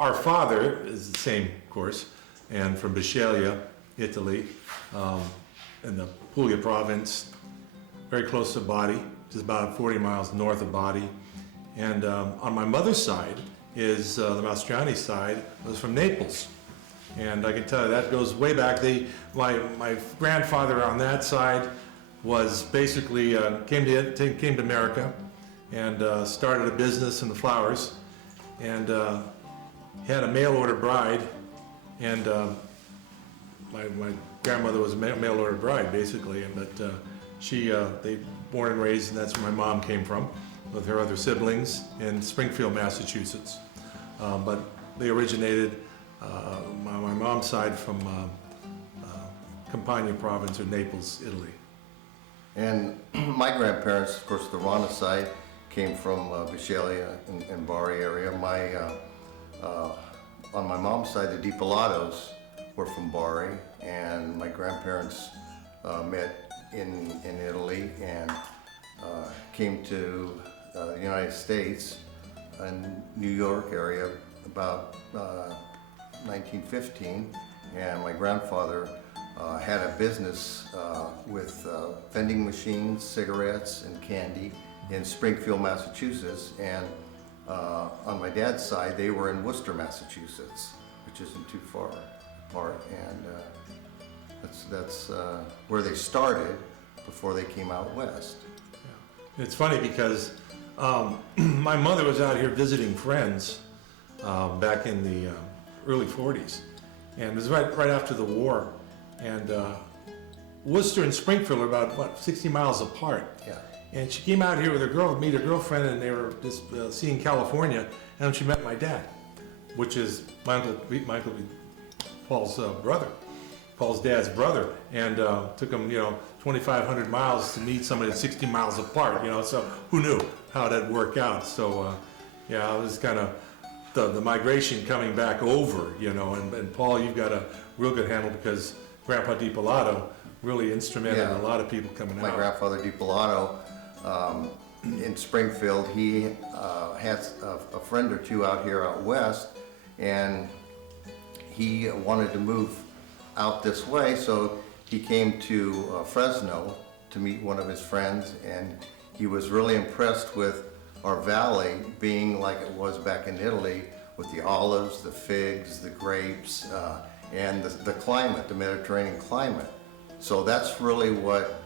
our father is the same, of course, and from Bisceglie, Italy, in the Puglia province, very close to Bari, just about 40 miles north of Bari. And on my mother's side is the Mastriani side was from Naples. And I can tell you that goes way back. My grandfather on that side was basically came to America and started a business in the flowers, and had a mail order bride, and my grandmother was a mail order bride basically, and but they born and raised, and that's where my mom came from with her other siblings in Springfield, Massachusetts. But they originated, my mom's side from Campania province, or Naples, Italy. And my grandparents, of course, the Rana side came from Bisceglie in Bari area. On my mom's side, the DiPilatos were from Bari, and my grandparents met in Italy and came to the United States in New York area about 1915, and my grandfather had a business with vending machines, cigarettes, and candy in Springfield, Massachusetts, and on my dad's side, they were in Worcester, Massachusetts, which isn't too far apart, and that's where they started before they came out west. Yeah. It's funny because my mother was out here visiting friends back in the early 40s, and it was right after the war, and Worcester and Springfield are about 60 miles apart. Yeah. And she came out here with meet her girlfriend, and they were just seeing California, and she met my dad, which is my uncle Paul's brother, Paul's dad's brother, and took him 2,500 miles to meet somebody 60 miles apart, so who knew how that'd work out. So yeah, it was kind of the migration coming back over, and Paul, you've got a real good handle because Grandpa DiPilato really instrumented a lot of people coming out. My grandfather DiPilato in Springfield, he had a friend or two out here out west, and he wanted to move out this way, so he came to Fresno to meet one of his friends, and he was really impressed with our valley being like it was back in Italy, with the olives, the figs, the grapes, and the climate, the Mediterranean climate. So that's really what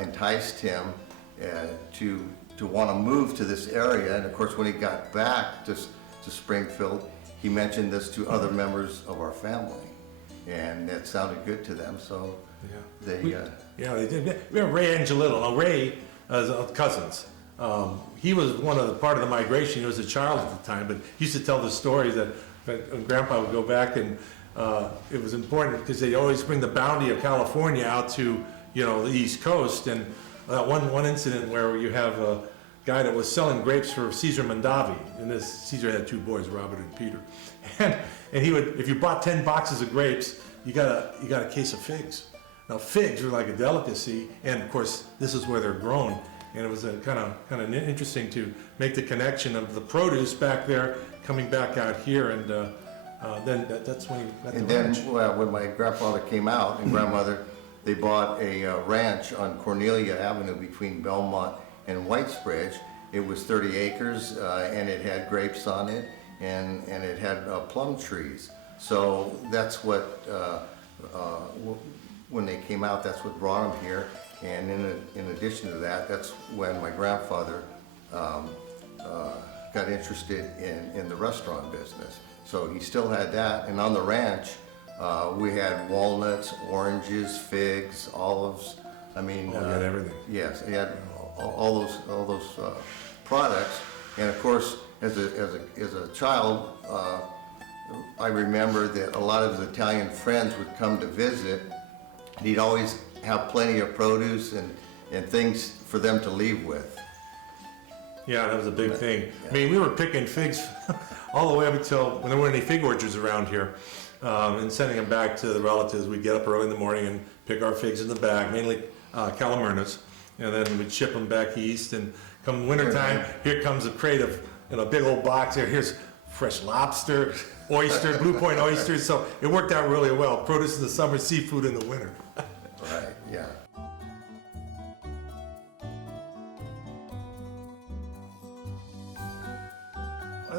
enticed him to want to move to this area. And of course, when he got back to Springfield, he mentioned this to other members of our family, and it sounded good to them. So they did. We have Ray Angelillo. Now Ray is cousins. He was part of the migration. He was a child at the time, but he used to tell the story that when Grandpa would go back, and it was important because they always bring the bounty of California out to the East Coast. And one incident where you have a guy that was selling grapes for Caesar Mondavi, and Caesar had two boys, Robert and Peter, and he would, if you bought 10 boxes of grapes, you got a case of figs. Now figs are like a delicacy, and of course this is where they're grown. And it was kind of interesting to make the connection of the produce back there coming back out here, and then that's when he got the ranch. And then when my grandfather came out and grandmother, they bought a ranch on Cornelia Avenue between Belmont and Whitesbridge. It was 30 acres, and it had grapes on it, and it had plum trees. So that's what, when they came out, that's what brought them here. And in addition to that, that's when my grandfather got interested in the restaurant business. So he still had that, and on the ranch, we had walnuts, oranges, figs, olives. I mean, he had everything. Yes, he had all those products. And of course, as a child, I remember that a lot of his Italian friends would come to visit. And he'd always have plenty of produce and things for them to leave with. Yeah, that was a big thing. Yeah. I mean, we were picking figs all the way up until when there weren't any fig orchards around here, and sending them back to the relatives. We'd get up early in the morning and pick our figs in the bag, mainly Calamernas, and then we'd ship them back east. And come wintertime, here comes a crate of, big old box here. Here's fresh lobster, oyster, Blue Point oysters. So it worked out really well. Produce in the summer, seafood in the winter. Right, yeah.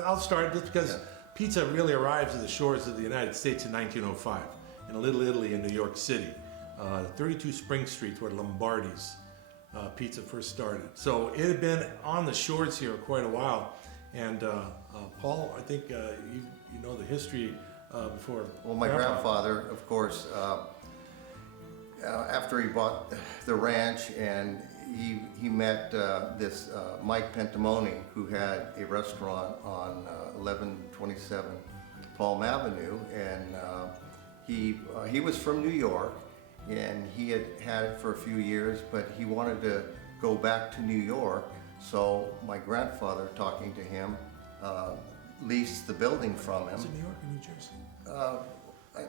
I'll start just because pizza really arrived to the shores of the United States in 1905 in Little Italy in New York City. 32 Spring Street where Lombardi's pizza first started. So it had been on the shores here quite a while. And Paul, I think you know the history before. Well, my grandfather, of course, after he bought the ranch, and he met this Mike Pentimoni, who had a restaurant on 1127 Palm Avenue, and he was from New York, and he had it for a few years, but he wanted to go back to New York. So my grandfather, talking to him, leased the building from him. Was it New York or New Jersey?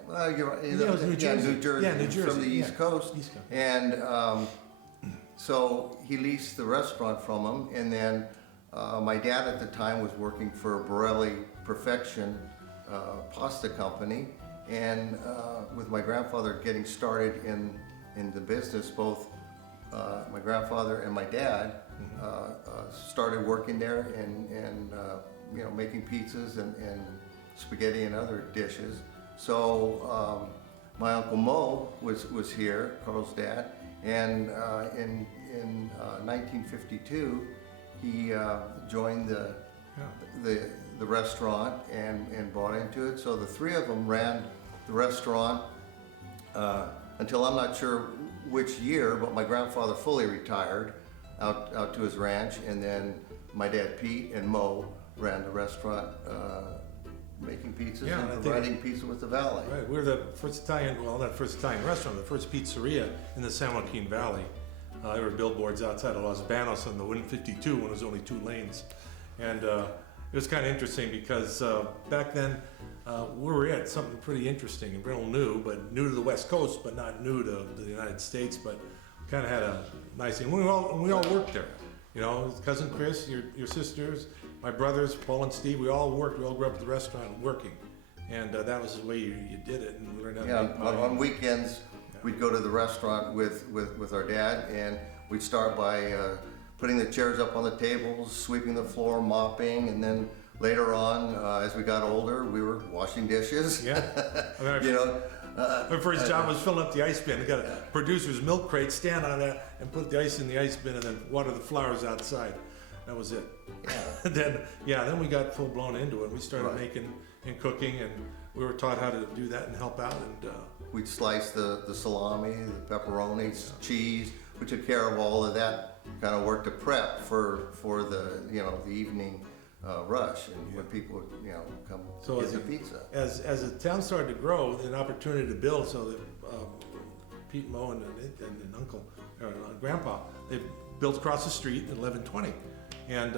Well, you're right. Yeah, it was New Jersey. New Jersey. Yeah, New Jersey, From the yeah. East Coast. East Coast. And so he leased the restaurant from him, and then my dad at the time was working for Borelli Perfection Pasta Company, and with my grandfather getting started in the business, both my grandfather and my dad started working there and you know, making pizzas and spaghetti and other dishes. So my Uncle Mo was here, Carl's dad, and in 1952 he joined the restaurant and bought into it. So the three of them ran the restaurant until I'm not sure which year, but my grandfather fully retired out to his ranch, and then my dad Pete and Mo ran the restaurant, making pizzas Yeah, and I and think- providing pizza with the valley. Right, we're the first Italian, well, not first Italian restaurant, the first pizzeria in the San Joaquin Valley. There were billboards outside of Los Banos on the 152 when it was only 2 lanes. And it was kind of interesting because back then we were at something pretty interesting and real new, but new to the West Coast, but not new to the United States, but kind of had a nice thing. We all worked there. You know, cousin Chris, your sisters, my brothers, Paul and Steve, we all worked. We all grew up at the restaurant working. And that was the way you did it, and we learned how to Yeah, make pie. on weekends, we'd go to the restaurant with our dad, and we'd start by putting the chairs up on the tables, sweeping the floor, mopping, and then later on, as we got older, we were washing dishes. Yeah. I mean, You know, my first job was filling up the ice bin. I got a producer's milk crate, stand on that, and put the ice in the ice bin, and then water the flowers outside. That was it. Then we got full blown into it. We started Right. making and cooking, and we were taught how to do that and help out. And we'd slice the salami, the pepperonis, cheese. We took care of all of that kind of work to prep for the, you know, the evening rush, and when people would, you know, come So get as the it- pizza. as the town started to grow, an opportunity to build, so that Pete, Mo, and Uncle, or Grandpa, they built across the street at 1120. And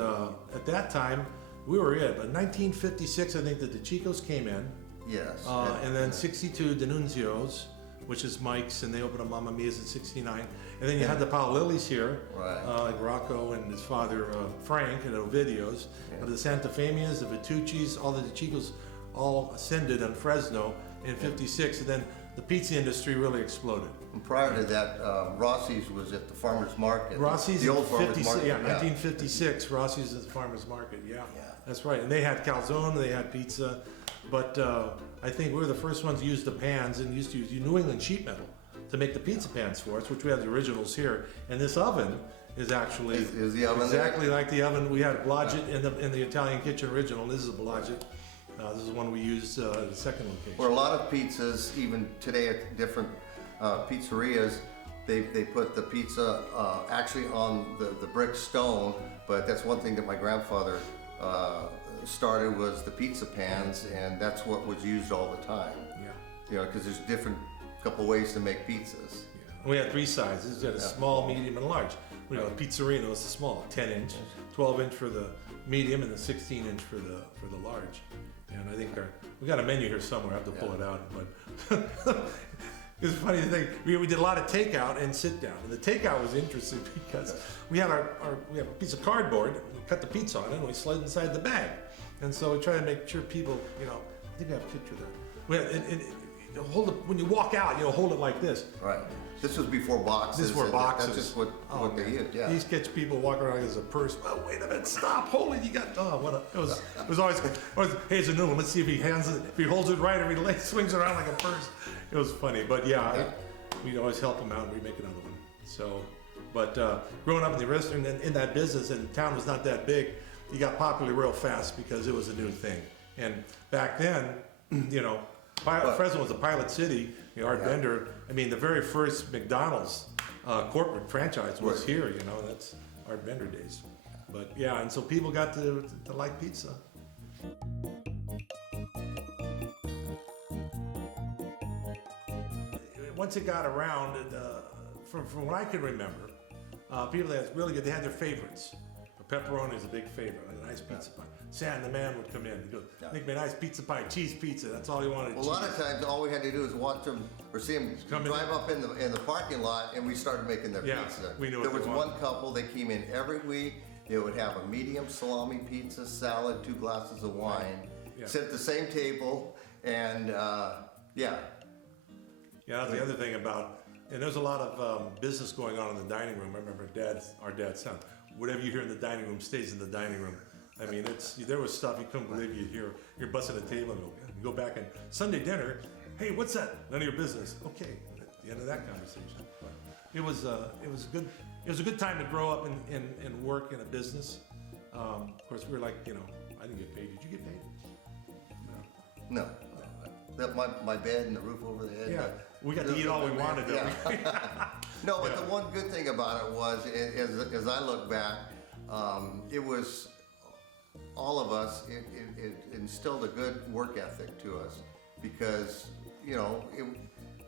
at that time, we were it. But in 1956, I think that the Chicos came in, Yes. and then 62, D'Annunzio's, which is Mike's, and they opened a Mamma Mia's in 69. And then you had the Paolillis here, Right. like Rocco and his father Frank and Ovidio's. Yeah. The Santa Femias, the Vitucci's, all the Chicos all ascended on Fresno in 56, and then the pizza industry really exploded. And prior to that, Rossi's was at the farmer's market. Rossi's the in old farmer's 56, market. yeah, 1956, Rossi's at the farmer's market, yeah. Yeah. That's right, and they had calzone, they had pizza, but I think we were the first ones to use the pans, and used to use New England sheet metal to make the pizza pans for us, which we have the originals here. And this oven is actually Is the oven there? exactly like the oven. We had Blodgett in the Italian Kitchen original. This is a Blodgett. This is one we used at the second location. Where a lot of pizzas, even today at different pizzerias, they put the pizza actually on the brick stone, but that's one thing that my grandfather started was the pizza pans, and that's what was used all the time. Yeah. You know, because there's different couple ways to make pizzas. We had 3 sizes. We had a small, medium, and large. We had a pizzerino was the small, 10-inch, 12-inch for the medium, and the 16-inch for the large. And I think we got a menu here somewhere. I have to pull it out, but it's a funny thing. We did a lot of takeout and sit down, and the takeout was interesting because we had we have a piece of cardboard. We cut the pizza on it, and we slid inside the bag. And so we try to make sure people, I think I have a picture there. Hold it, when you walk out, hold it like this. Right. This was before boxes. This were and boxes. That's just what they used. Yeah. These catch people walking around as a purse. Oh, wait a minute, stop, hold it. You got, it was always, hey, it's a new one. Let's see if he holds it right or he swings around like a purse. It was funny, but we'd always help him out and we'd make another one. So, but growing up in the restaurant in that business, and the town was not that big, you got popular real fast because it was a new thing. And back then, Fresno was a pilot city. Art Bender. I mean, the very first McDonald's corporate franchise was here. That's Art Bender days. But yeah, and so people got to like pizza. Once it got around, from what I can remember, people that really good, they had their favorites. Pepperoni is a big favorite, like a nice pizza pie. Sam, the man, would come in and go, make me a nice pizza pie, cheese pizza. That's all he wanted. Well, a lot of times, all we had to do is watch them or see them drive up in the parking lot, and we started making their pizza. We knew there was one couple. They came in every week. They would have a medium salami pizza, salad, 2 glasses of wine, sit at the same table, and Yeah, that's the other thing about, and there's a lot of business going on in the dining room. I remember our dad's son. Whatever you hear in the dining room stays in the dining room. I mean, there was stuff you couldn't believe you're busting a table and you go back and Sunday dinner. Hey, what's that? None of your business. Okay, at the end of that conversation. But it was a good time to grow up and work in a business. Of course, we were like, I didn't get paid. Did you get paid? No. That my bed and the roof over the head. Yeah, we got to eat all we wanted. No, but the one good thing about it was, as I look back, it was all of us. It instilled a good work ethic to us because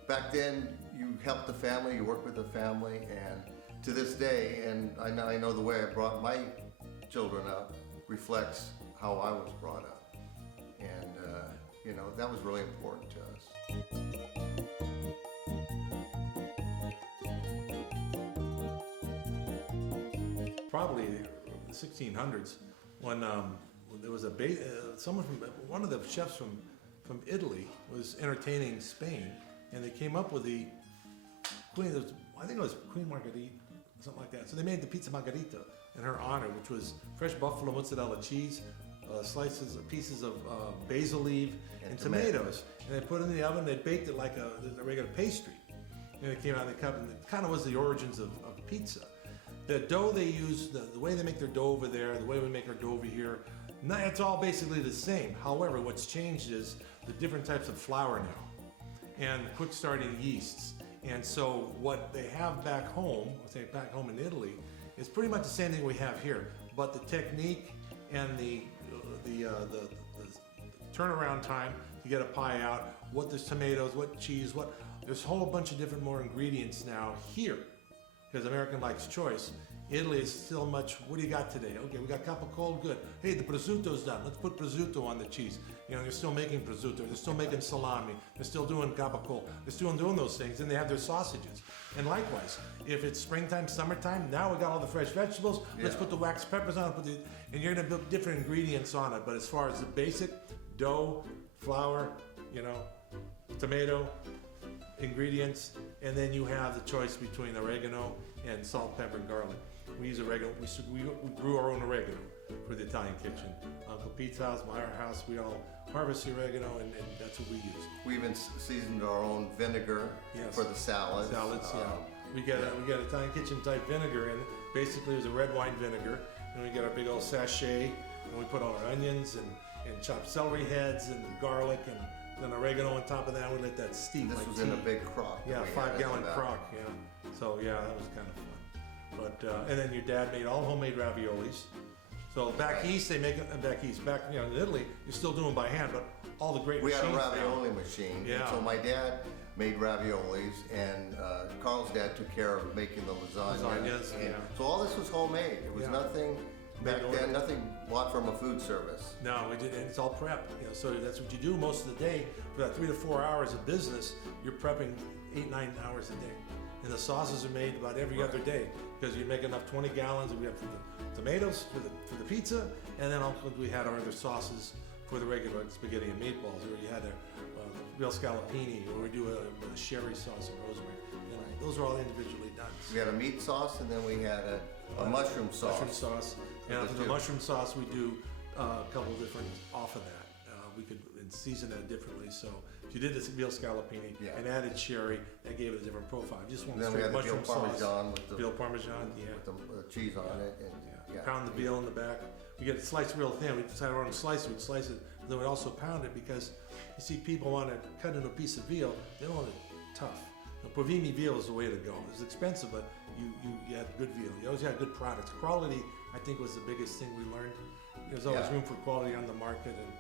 back then you helped the family, you worked with the family, and to this day, and I know the way I brought my children up reflects how I was brought up, and that was really important to us. Probably the 1600s when there was someone from one of the chefs from Italy was entertaining Spain, and they came up with the queen. I think it was Queen Marguerite, something like that. So they made the pizza margarita in her honor, which was fresh buffalo mozzarella cheese, pieces of basil leaf, and tomatoes. And they put it in the oven. They baked it like a regular pastry, and it came out of the cup. And it kind of was the origins of pizza. The dough they use, the way they make their dough over there, the way we make our dough over here, it's all basically the same. However, what's changed is the different types of flour now and quick starting yeasts. And so what they have back home, back home in Italy, is pretty much the same thing we have here, but the technique and the turnaround time to get a pie out, what there's tomatoes, what cheese, there's a whole bunch of different more ingredients now here. Because American likes choice. Italy is still much, what do you got today? Okay, we got capicola, good. Hey, the prosciutto's done. Let's put prosciutto on the cheese. They're still making prosciutto. They're still making salami. They're still doing capicola. They're still doing those things, and they have their sausages. And likewise, if it's springtime, summertime, now we got all the fresh vegetables. Let's put the waxed peppers on it, and you're gonna put different ingredients on it. But as far as the basic dough, flour, tomato, ingredients, and then you have the choice between oregano and salt, pepper, and garlic. We use oregano. We grew our own oregano for the Italian kitchen. Uncle Pete's house, my house, we all harvest the oregano, and that's what we use. We even seasoned our own vinegar for the salads. We got Italian kitchen type vinegar, and basically it was a red wine vinegar. And we get our big old sachet, and we put all our onions and chopped celery heads and garlic and then oregano on top of that. We let that steep. This was in a big crock. Yeah, 5-gallon crock. Yeah. So that was kind of fun. But and then your dad made all homemade raviolis. So back east in Italy, you're still doing by hand, but all the great machines. We had a ravioli machine. Yeah. And so my dad made raviolis, and Carl's dad took care of making the lasagnas. So all this was homemade. It was nothing. Back then, nothing bought from a food service. No, we did, and it's all prep. So that's what you do most of the day. For that 3 to 4 hours of business, you're prepping 8-9 hours a day, and and the sauces are made about every other day because you make enough 20 gallons, and we have for the tomatoes for the pizza, and then also we had our other sauces for the regular spaghetti and meatballs, or you had a real scallopini, or we do a sherry sauce and rosemary. You know, those are all individually done. We had a meat sauce, and then we had a mushroom sauce. Mushroom sauce. And for the mushroom sauce, we do a couple different off of that. We could season that differently. So if you did this real scallopini and added sherry, that gave it a different profile. Just one straight mushroom sauce. Parmesan with the veal parmesan, with the cheese on it. And, pound the veal in the back. We get it sliced real thin. We decided we're going to slice it. We'd slice it, and then we'd also pound it because you see people want to cut into a piece of veal. They don't want it tough. Provini veal is the way to go. It's expensive, but you had good veal. You always had good products. Quality, I think, was the biggest thing we learned. There's always room for quality on the market, and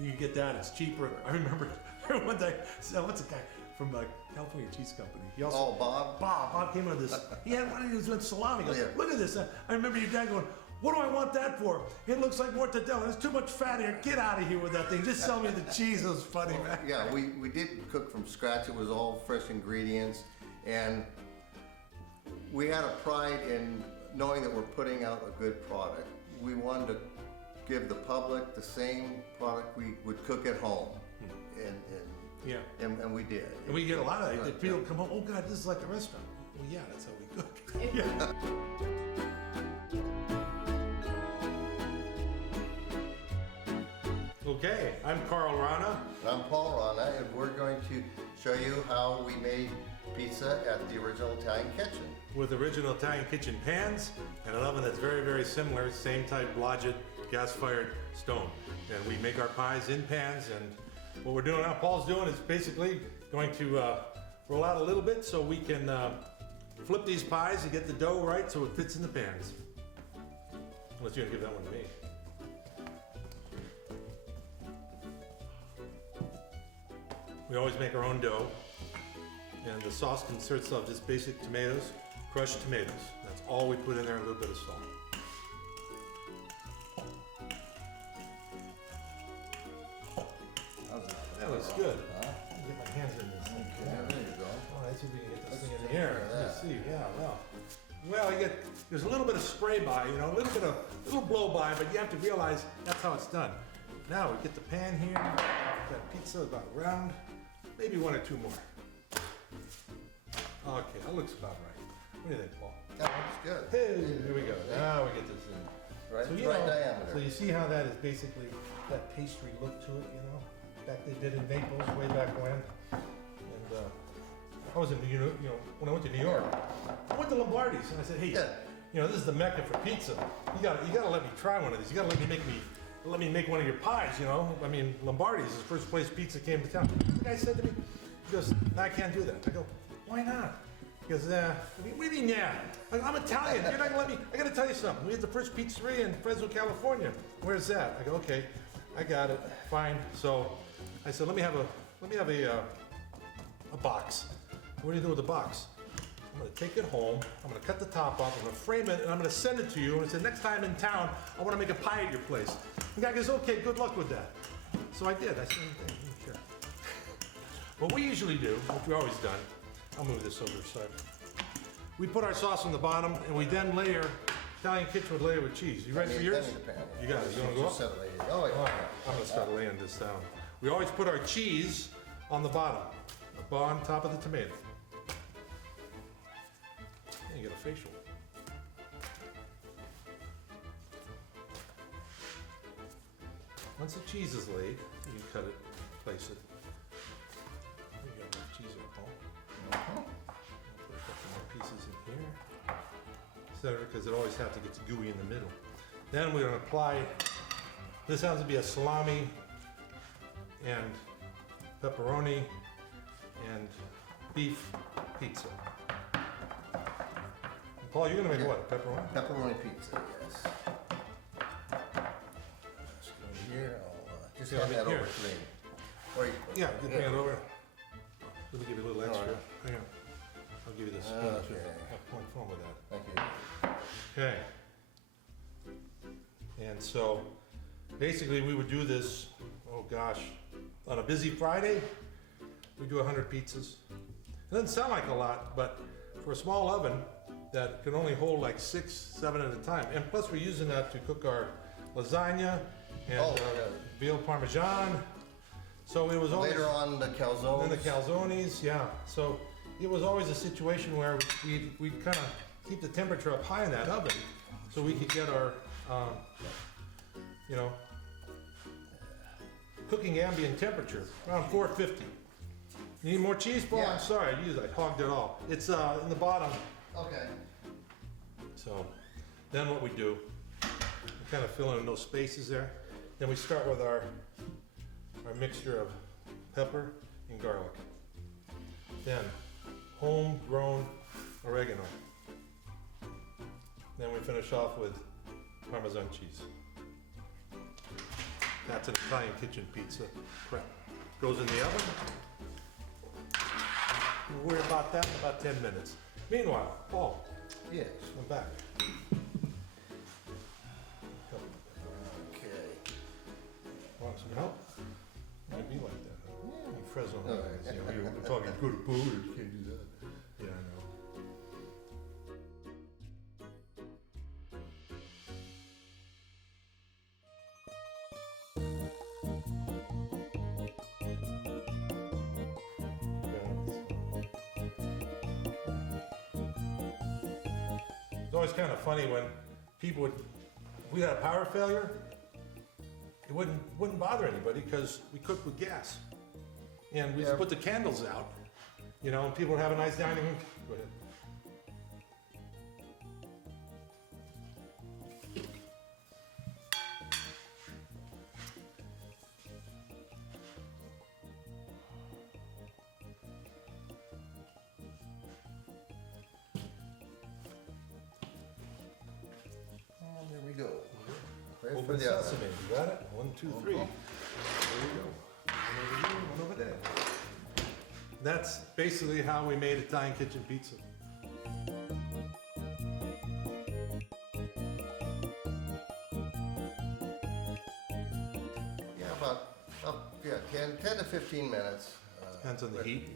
you get that, it's cheaper. I remember one day, what's a guy from California Cheese Company? He also, Bob? Bob came out of this, he had one of these with salami. He goes, look at this. I remember your dad going, what do I want that for? It looks like mortadella. There's too much fat here. Get out of here with that thing. Just sell me the cheese. It was funny, man. Yeah, we did cook from scratch. It was all fresh ingredients. And we had a pride in knowing that we're putting out a good product. We wanted to give the public the same product we would cook at home. And we did. And we get a lot of it. People come home, oh God, this is like a restaurant. Well, yeah, that's how we cook. Yeah. Okay, I'm Carl Rana. And I'm Paul Rana, and we're going to show you how we made pizza at the original Italian kitchen. With original Italian kitchen pans and an oven that's very, very similar, same type Blodgett gas-fired stone. And we make our pies in pans, and what we're doing now, Paul's doing, is basically going to roll out a little bit so we can flip these pies and get the dough right so it fits in the pans. Unless you're gonna give that one to me. We always make our own dough, and the sauce consists of just basic tomatoes, crushed tomatoes. That's all we put in there, a little bit of salt. That looks good. Get my hands in this thing. Yeah, there you go. Oh, let's see if we can get this thing in the air. Let's see. Yeah, well, there's a little bit of spray by, a little blow by, but you have to realize that's how it's done. Now we get the pan here. That pizza about round. Maybe one or two more. Okay, that looks about right. What do you think, Paul? That looks good. Hey, here we go. Now we get this in. Right diameter. So you see how that is basically that pastry look to it, Back they did in Naples way back when. And I was in when I went to New York, I went to Lombardi's and I said, hey, this is the mecca for pizza. You gotta let me try one of these. You gotta let me make one of your pies, I mean, Lombardi's is the first place pizza came to town. The guy said to me, he goes, no, I can't do that. I go, why not? He goes, what do you mean, yeah? I'm Italian, you're not gonna let me, I gotta tell you something. We had the first pizzeria in Fresno, California. Where's that? I go, okay, I got it, fine. So I said, let me have a box. What do you do with the box? I'm gonna take it home, I'm gonna cut the top off, I'm gonna frame it, and I'm gonna send it to you, and I said, next time in town, I wanna make a pie at your place. The guy goes, okay, good luck with that. So I did, I said, okay, sure. What we usually do, which we've always done, I'll move this over so we put our sauce on the bottom, and we then layer, Italian kitchen would layer with cheese. You ready for yours? You got it, you wanna go up? Oh, yeah. I'm gonna start laying this down. We always put our cheese on the bottom, on top of the tomato. And you get a facial. Once the cheese is laid, you can cut it, place it. You got enough cheese there, Paul. Put a couple more pieces in here. Center, because it always has to get gooey in the middle. Then we're going to apply, this has to be a salami and pepperoni and beef pizza. And Paul, you're going to make what, pepperoni? Pepperoni pizza, yes. Let's go here. I'll just hand that over to me. Yeah, get hand over. Let me give you a little extra. Hang on. I'll give you this spoon too. Have fun with that. Thank you. Okay. And so basically we would do this, oh gosh, on a busy Friday, we do 100 pizzas. doesn't sound like a lot, but for a small oven that can only hold like 6, 7 at a time. And plus we're using that to cook our lasagna and veal parmesan. So it was always... Later on, the calzones. And the calzones, yeah. So it was always a situation where we'd kind of keep the temperature up high in that oven so we could get our, you know, cooking ambient temperature, around 450. Need more cheese, Paul? Yeah. I'm sorry, I hogged it all. It's in the bottom. Okay. So then what we do, we kind of fill in those spaces there. Then we start with our mixture of pepper and garlic. Then homegrown oregano. Then we finish off with Parmesan cheese. That's an Italian kitchen pizza prep. Goes in the oven. We'll worry about that in about 10 minutes. Meanwhile, Paul, Yes. I'm back. Okay. Want some help? Might be like that. Huh? You Fresno. All right. You know, we're talking good or food, you can't do that. Yeah, I know. It's always kind of funny when people would, if we had a power failure, it wouldn't bother anybody because we cooked with gas. And we just put the candles out, you know, and people would have a nice dining room. Go ahead. And there we go. Ready for Open the oven. sesame, you got it? 1, 2, 3. There you go. One over here, one over there. That's basically how we made Italian kitchen pizza. Yeah, about 10 to 15 minutes. Depends on the heat.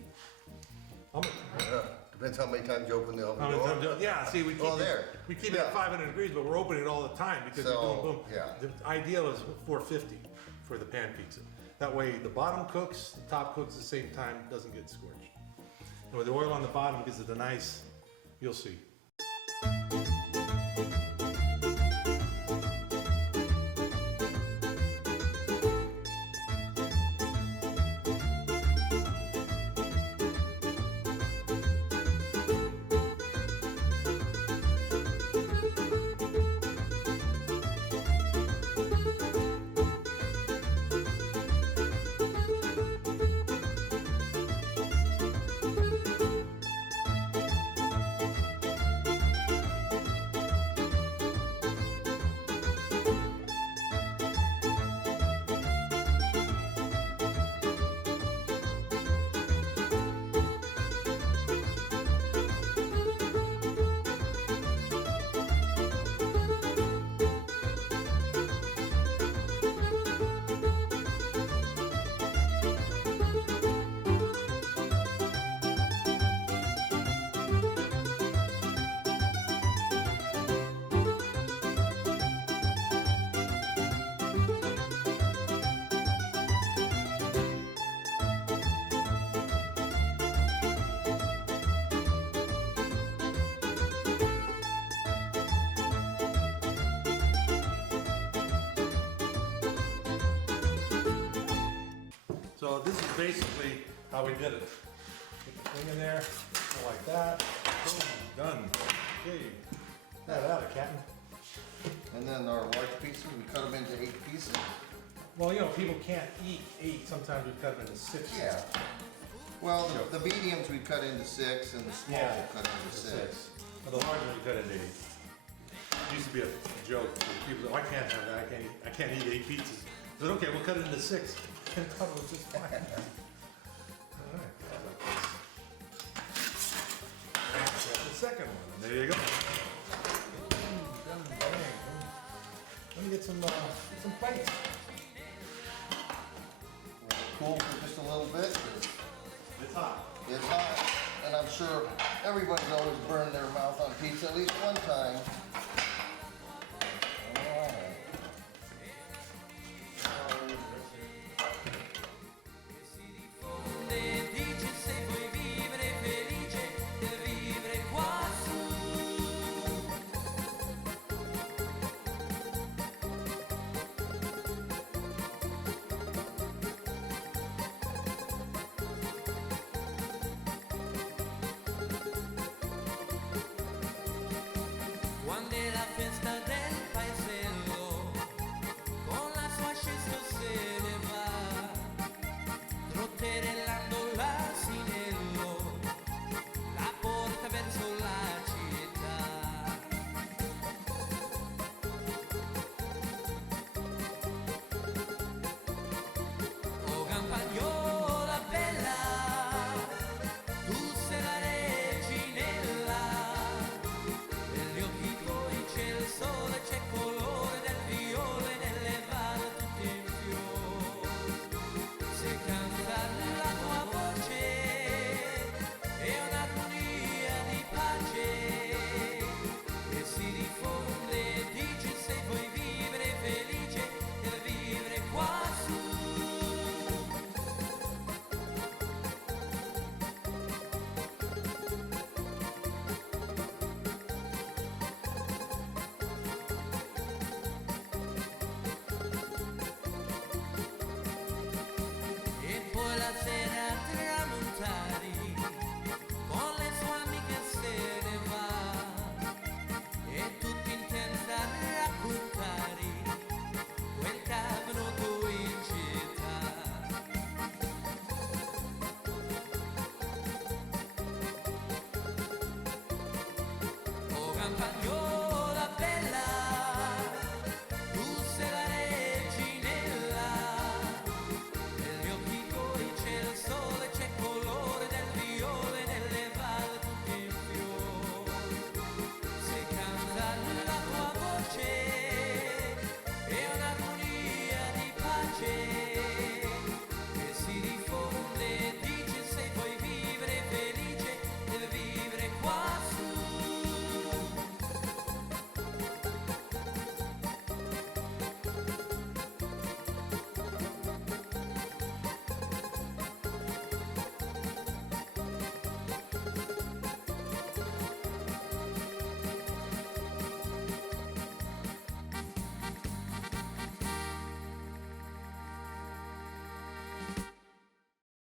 Depends how many times you open the oven How many door. times- Yeah, see, we keep, Oh, there. we keep it Yeah. at 500 degrees, but we're opening it all the time because So, we're doing boom. yeah. The ideal is 450 for the pan pizza. That way the bottom cooks, the top cooks at the same time, doesn't get scorched. And with the oil on the bottom gives it a nice, you'll see. So this is basically how we did it. Put the thing in there, go like that, boom, done. Okay, that a Captain. And then our large pieces, we cut them into 8 pieces. Well, you know, people can't eat 8. Sometimes we cut them into 6. Yeah. Well, the mediums we cut into 6, and the small we cut into 6. But the large one we cut into 8. It used to be a joke. People say, oh, I can't have that. I can't eat 8 pizzas. I said, okay, we'll cut it into 6. And I thought it was just fine. All right, like this. That's the second one. And there you go. Done, bang. Let me get some plates. Cool for just a little bit. It's hot. It's hot. and I'm sure everybody's always burned their mouth on pizza at least one time.